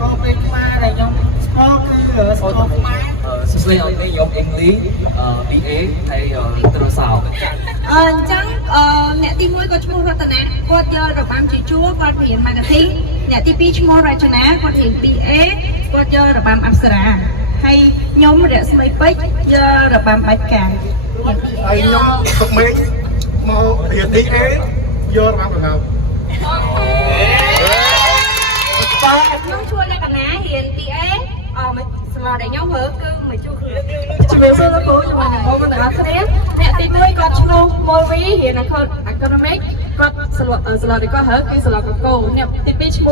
có bên mai này nhóm có cái số mai Suy ở cái nhóm English BA hay từ sào chẳng nè tí mũi có chú rốt tận nè quạt giờ rồi bám chỉ chúa quạt hiện magazine nè tí pi chú ra cho nè quạt hiện BA quạt giờ rồi bám Apsara hay nhóm rẻ smay page giờ rồi bám bạch cả ai nhóm thuộc mấy mau hiện BA vô làm cái nào nhóm chua là cả ná hiện BA mà lò để nhóm hở cứ mày chua chỉ về xưa nó cố nhưng mà ngồi con đã thế nè tí mũi có chú movie hiện là con economic có lò để có hở cái lò có cô nè tí pi chú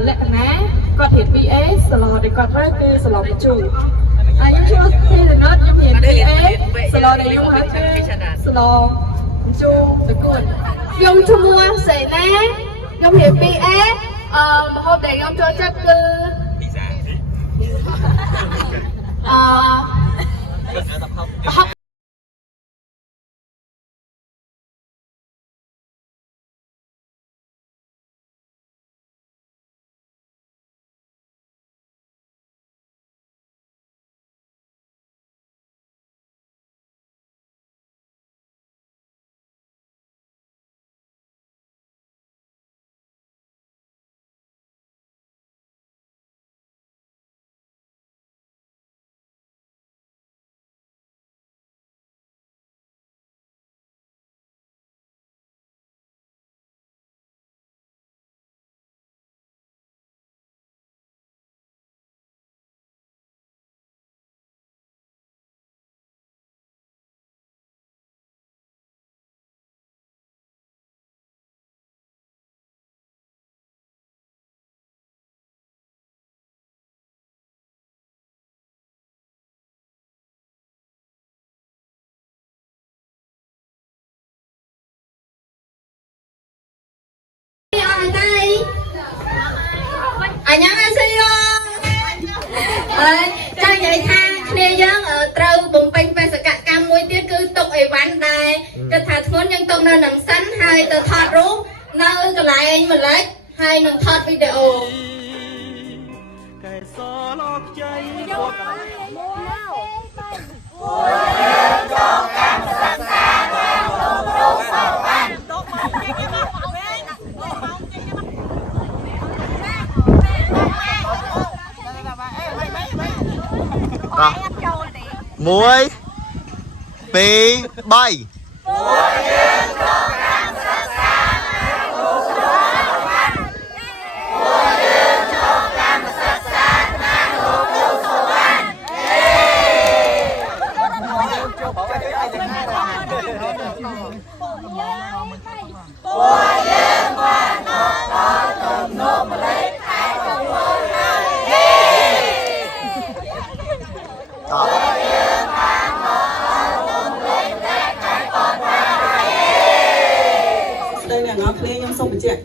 lệ cả ná có hiện BA lò để có hở cái lò của chủ nhóm chua thì là nó nhóm hiện BA lò để nhóm hở cái lò chu được luôn nhóm chu mua sấy ná nhóm hiện BA mà hôm nay nhóm cho chắc học 안녕하세요. Cho vậy tha kia dân ở trâu bùng binh về sự cạnh cam mũi tiết cứ tục ấy văn đài cho thà thốn nhân tông nơi nằm sẵn hai tờ thọt rú nơi còn lại anh mà lấy hai nằm thọt video muối pi bay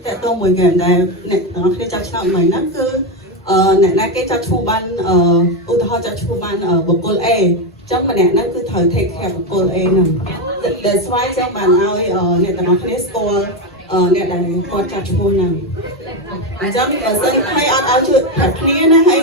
แต่ตัวมวยเงินได้เนี่ยตอนที่จะชนะใหม่นั่นคือเนี่ยนั่นก็จะชูบันอุทธรจะชูบันบุคคลเอจังมาเนี่ยนั่นคือเธอเทคแคร์บุคคลเอนั่นเดสไวจังบันเอาเนี่ยตอนที่สกอร์เนี่ยได้ก็จะชูนั่นจังมีการซึ่งให้เอาชุดแบบนี้นะให้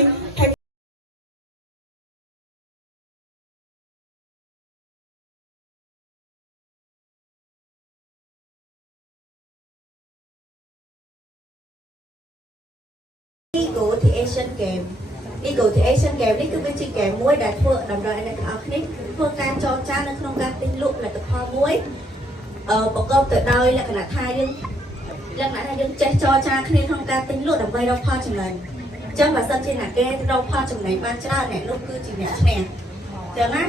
Asian Game នេះគឺ Asian Game នេះគឺវាជាហ្គេមមួយដែលធ្វើតម្រូវឲ្យអ្នកទាំងអស់គ្នាធ្វើការចរចានៅក្នុងការទិញលក់ផលិតផលមួយប្រកបទៅដោយលក្ខណៈថាយើងចេះចរចាគ្នាក្នុងការទិញលក់ដើម្បីរកផលចំណេញអញ្ចឹងបើសិនជាអ្នកគេរកផលចំណេញបានច្រើនអ្នកនោះគឺជាអ្នកឈ្នះអញ្ចឹងណា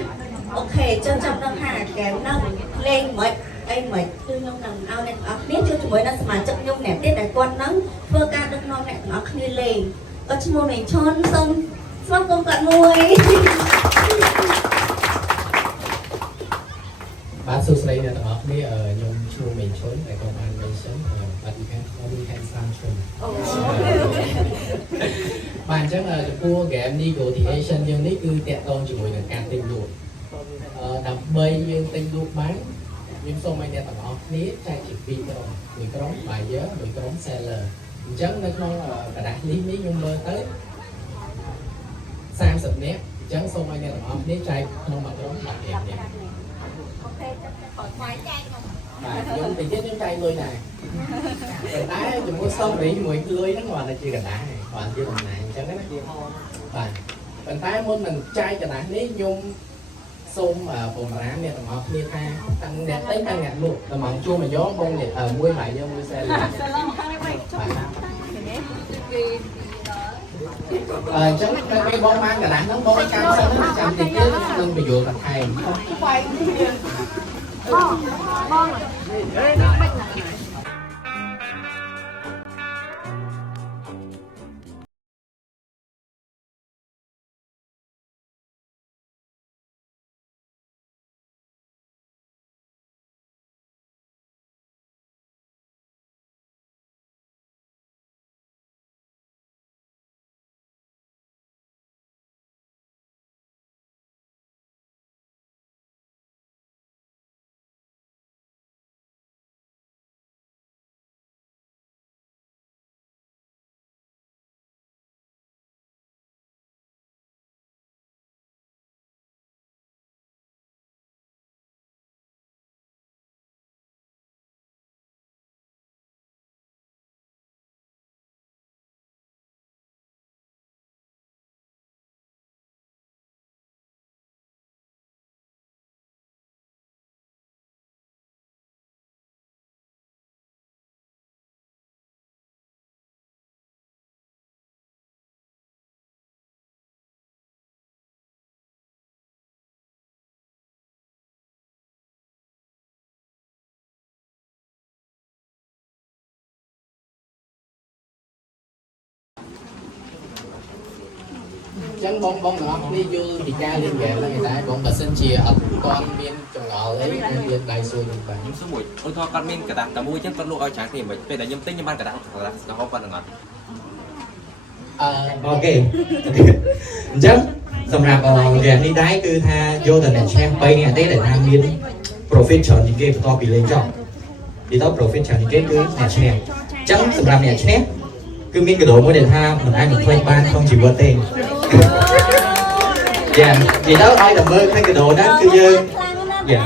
អូខេចឹងចាំដឹងថាហ្គេមហ្នឹងលេងមិនអីមិនគឺខ្ញុំនឹងឲ្យអ្នកទាំងអស់គ្នាជួយជាមួយនឹងសមាជិកខ្ញុំអ្នកទៀតដែលគាត់នឹងធ្វើការដឹកនាំអ្នកទាំងអស់គ្នាលេងក៏ឈ្មោះមេឈុនសូមស្វាគមន៍គាត់មួយបាទសួស្តីអ្នកទាំងអស់គ្នាខ្ញុំឈ្មោះមេឈុនតែក៏បាន mention បាទ you can start ឈុនបាទអញ្ចឹងចំពោះ game negotiation យើងនេះគឺតាក់ទងជាមួយនឹងការទិញលក់ដើម្បីយើងទិញលក់បានខ្ញុំសូមឲ្យអ្នកទាំងអស់គ្នាចែកជាពីរក្រុមមួយក្រុម buyer មួយក្រុម seller chẳng nó không cả đại lý mỹ nhung mơ tới 30 នាក់ចឹងសូមឲ្យអ្នកទាំងអស់គ្នាចែកក្នុងមួយក្រុម10នាក់នេះអូខេចាំតែខថ្លៃចែកខ្ញុំបាទខ្ញុំតិចទៀតខ្ញុំចែកលុយដែរតែជាមួយសុំរីមួយលុយហ្នឹងគាត់តែជាកណ្ដាលគាត់ជាតំណែងអញ្ចឹងណាបាទប៉ុន្តែមុននឹងចែកកណ្ដាលនេះខ្ញុំសូមបំរាមអ្នកទាំងអស់គ្នាថាតាំងអ្នកទិញតាំងអ្នកលក់តំងជួមមកយកបងមួយបាយយកមួយសេលបាទអញ្ចឹងតែពេលបងបានកណ្ដាស់ហ្នឹងបងឲ្យកម្មសិនហ្នឹងចាំតិចទៀតនឹងបញ្យល់បន្ថែមចឹងបងទាំងអស់គ្នាយល់ពីការលេងហ្គេមហ្នឹងឯដែរបងបើសិនជាអត់ទាន់មានចង្អល់អីខ្ញុំមានដៃសួរខ្ញុំបាទខ្ញុំសួរមួយឧទាហរណ៍គាត់មានកដាស់តែមួយចឹងគាត់លក់ឲ្យច្រើនគ្នាមិនពេលដែលខ្ញុំទិញខ្ញុំបានកដាស់ស្នងគាត់នឹងអត់អូខេអញ្ចឹងសម្រាប់ហ្គេមនេះដែរគឺថាយកតែអ្នកឈ្នះ3នាក់ទេដែលថាមាន profit ច្រើនជាងគេបន្ទាប់ពីលេងចប់និយាយទៅ profit ច្រើនជាងគេគឺអ្នកឈ្នះអញ្ចឹងសម្រាប់អ្នកឈ្នះគឺមានកដោមួយដែលថាមិនអាចបំភ្លេចបានក្នុងជីវិតទេយ៉ានិយាយទៅឲ្យតែមើលឃើញកដោហ្នឹងគឺយើងយ៉ា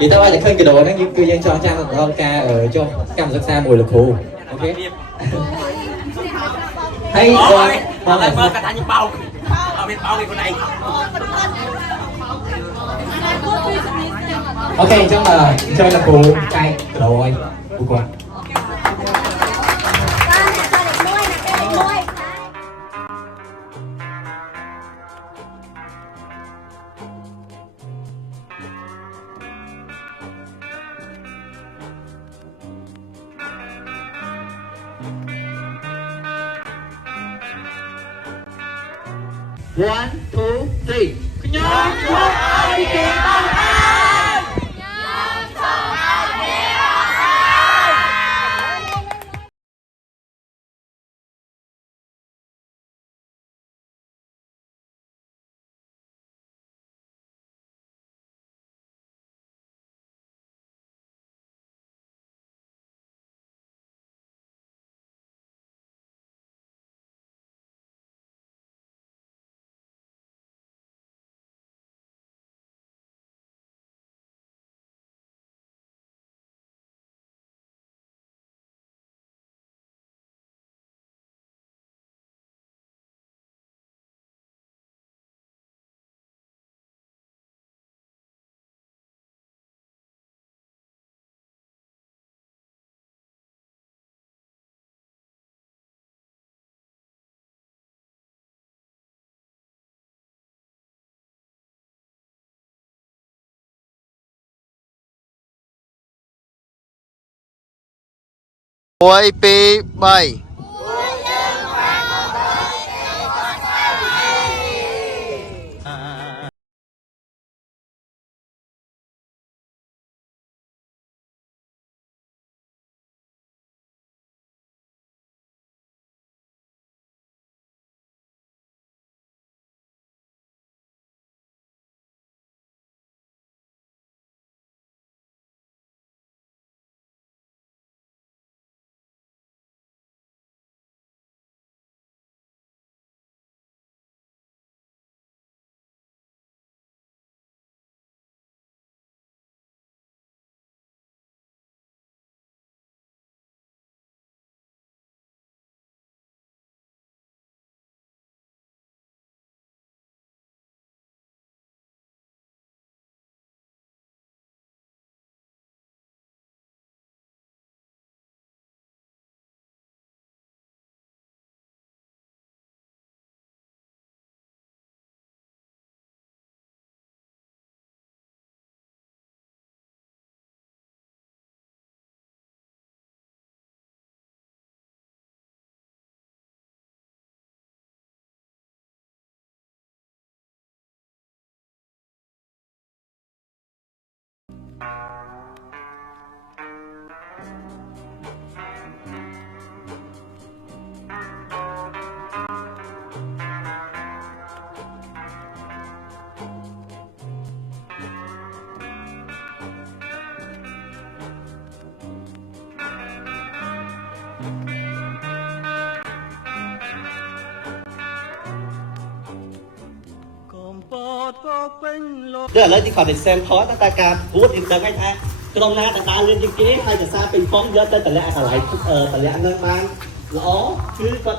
និយាយទៅឲ្យតែឃើញកដោហ្នឹងគឺយើងចងចាំដល់ការចុះកម្មសិក្សាមួយលោកគ្រូអូខេហើយបងឲ្យមើលកាត់ថាខ្ញុំបោកអត់មានបោកឯខ្លួនឯងអូខេអញ្ចឹងជួយលោកគ្រូចែកកដោឲ្យពួកគាត់1 2 3ខ្ញុំយកឲ្យគេបាន1 2 3 Tức là lấy thì khỏi để xem khó ta ca hút thì tầng ngay tha trong na ta lên trên kia hay là xa bình phong giờ tên tận lẽ cả lại tận lẽ ngân mang lõ cứ có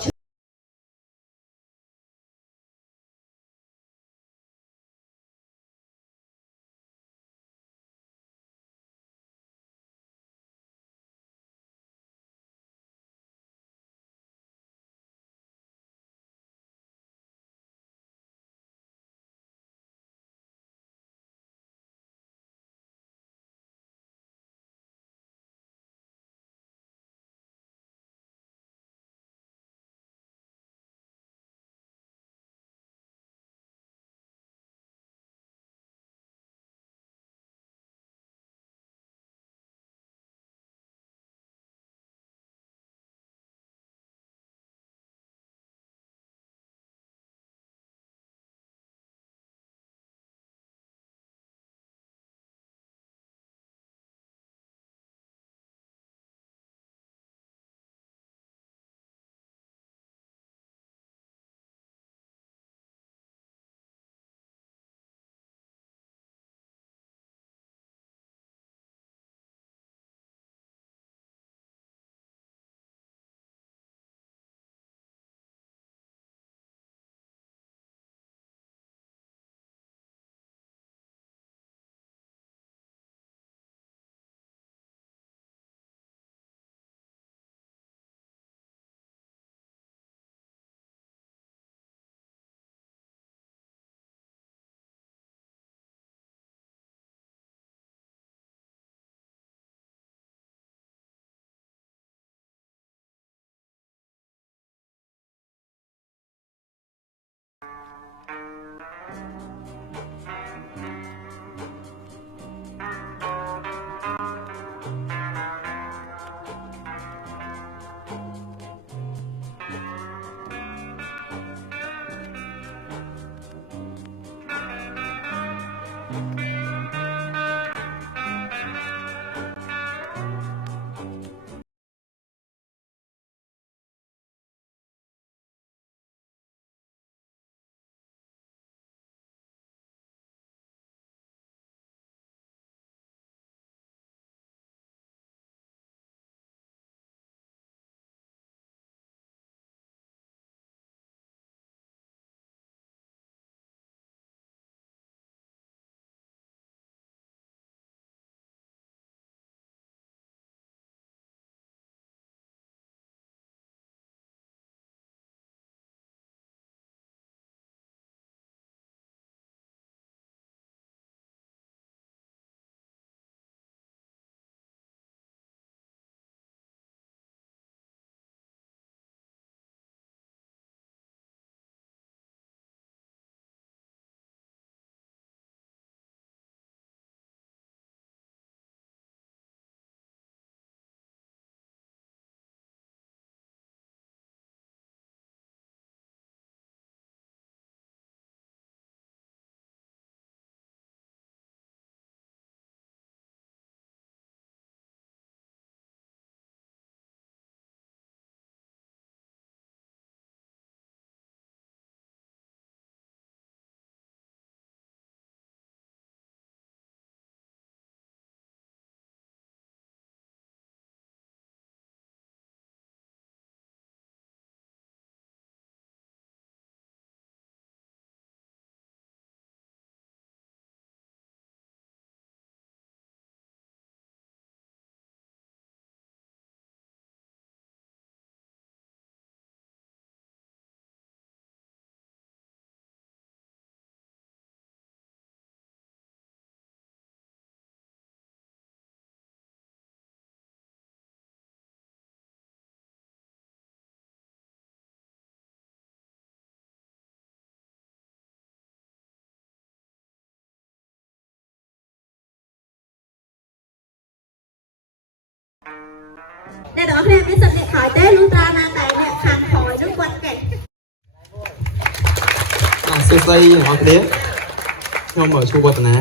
អ្នកទាំងអស់គ្នាមានសិទ្ធិអ្នកក្រោយទេលុះត្រាណាតែអ្នកខាងក្រោយនោះគាត់កេះ សួស្តីអ្នកនរគ្នាខ្ញុំឈូវឌ្ឍនា